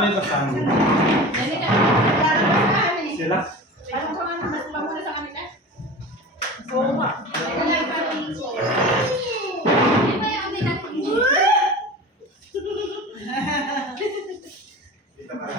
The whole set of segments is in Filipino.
may basang. Sila? Ano ko nga naman, muna sa kanila? Oo nga. Dito ka na.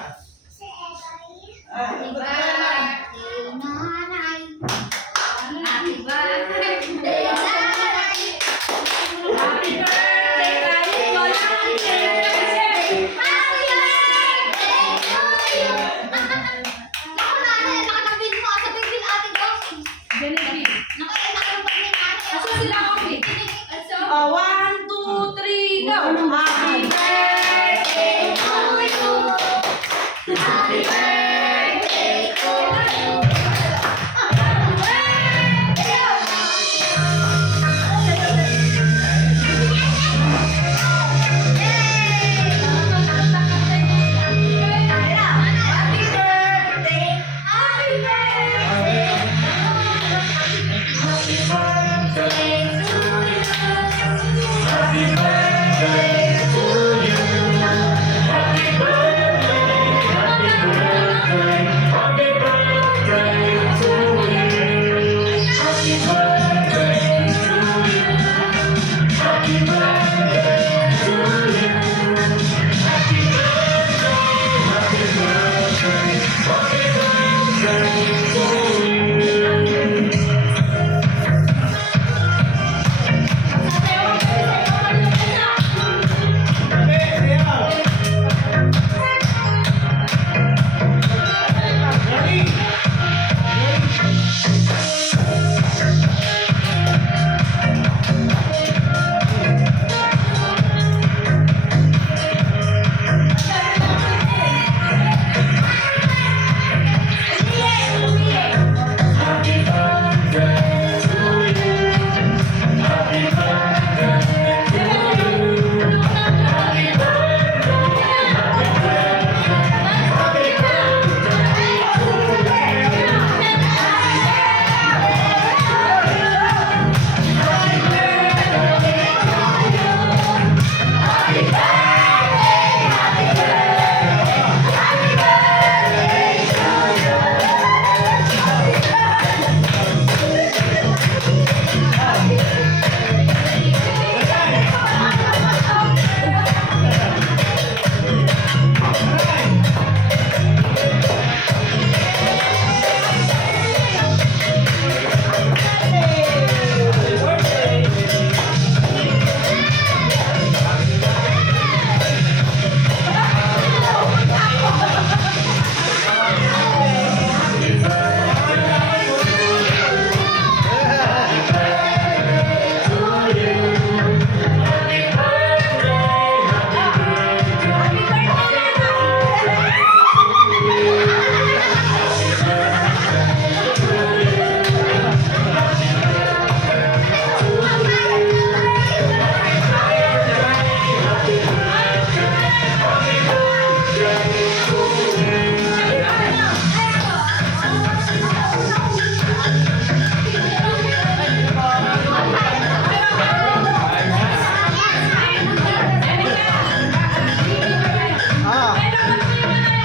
One, two, three, go! Happy birthday to you! Happy birthday to you!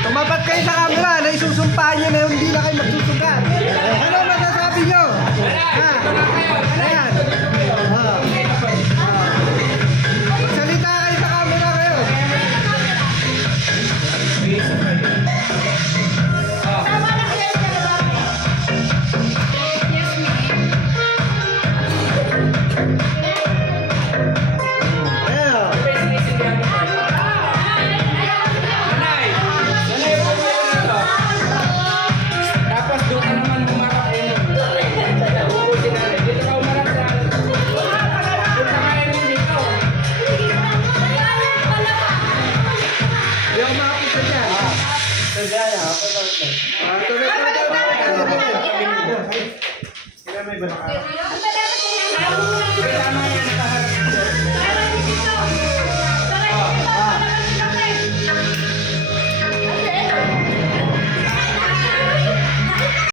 Tumapat kayo sa camera na isusumpahan nyo na hindi na kayo magsusugat. Ano masasabi nyo? Ha? Ayan. Salita kayo sa camera kayo. Tapos doon ka naman humarap yun. Dito ka humarap sa akin. Doon ka kayo dito. Hindi ako makakita dyan. Tuloy. Sila may balaka. Tama yan, nakaharap.